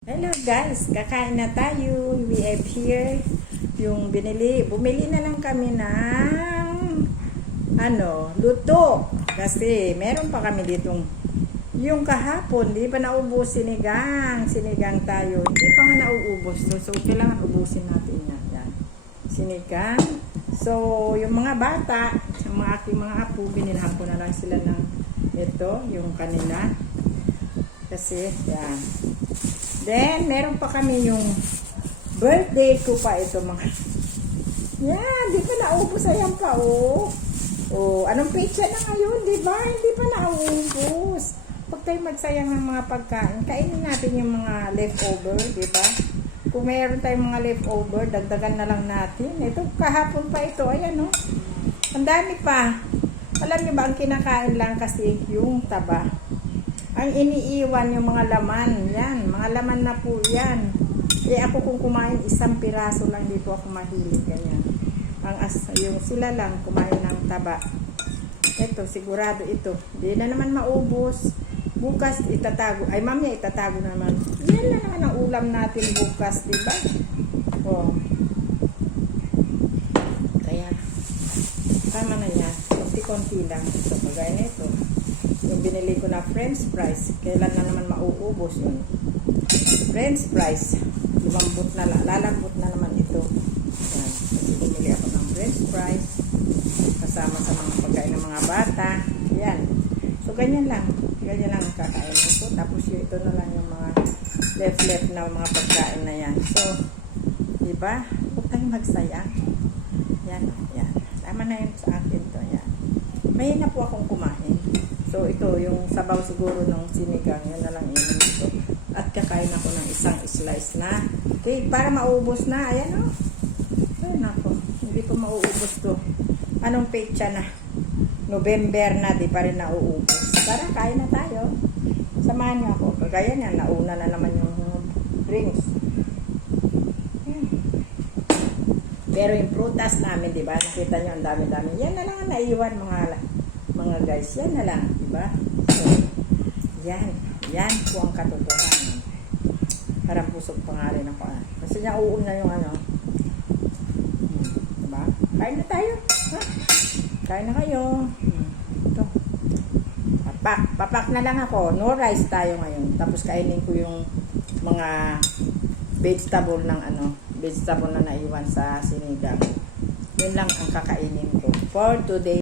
Hello guys, kakain na tayo. We have here yung bumili na lang kami ng luto. Kasi meron pa kami ditong yung kahapon, di pa naubos sinigang tayo. Hindi pa nga nauubos to. So kailangan ubusin natin yan. Sinigang. So yung mga bata, yung mga aking mga apo, binilhan ko na lang sila ng ito, yung kanila. Kasi yan. Then, meron pa kami yung birthday ko pa ito mga. Yan, di pa naubos. Ayan pa, oh. Oh, anong petsa na ngayon, di ba? Hindi pa naubos. Huwag tayo magsayang ng mga pagkain. Kainin natin yung mga leftover, di ba? Kung meron tayong mga leftover, dagdagan na lang natin. Ito, kahapon pa ito. Ayan, oh. Ang dami pa. Alam niyo ba, ang kinakain lang kasi yung taba. Ang iniiwan yung mga laman, yan, mga laman na po yan. Eh ako kung kumain isang piraso lang, dito ako mahilig, ganyan. Yung sila lang kumain ng taba. Ito, sigurado ito. Di na naman maubos. Bukas itatago, ay mamaya itatago naman. Yan na naman ang ulam natin bukas, di ba? Oh. Kaya, tama na yan. Konti-konti lang. So, pagaya na ito. Yung binili ko na french fries, kailan na naman mauubos yun. French fries, lalambot na naman ito. Yan. Kasi bumili ako ng french fries, kasama sa mga pagkain ng mga bata. Yan. So, ganyan lang ang kakain ko. Tapos ito na lang yung mga left na mga pagkain na yan. So, diba? Huwag tayong magsayang. Yan. Tama na yun sa akin to. Yan. Mahina po akong kumain. So, ito, yung sabaw siguro ng sinigang, yun na lang inom ito. At kakain ako ng isang slice na. Okay, para maubos na. Ayan o. Ayan ako. Hindi ko mauubos to. Anong petsa na? November na, di pa rin nauubos. Tara, kain na tayo. Samahan niyo ako. Kagaya niya, nauna na naman yung drinks. Ayan. Pero yung prutas namin, di ba? Nakita niyo, ang dami-dami. Yan na lang ang naiwan mga guys, yan na lang, di ba? So, yan po ang katotohanan. Parang pusog pa nga rin ako. Kasi niya uuna yung diba? Kain na tayo. Ha? Kain na kayo. Ito. Papak na lang ako. No rice tayo ngayon. Tapos kainin ko yung mga vegetable vegetable na naiwan sa sinigang. Yun lang ang kakainin ko for today.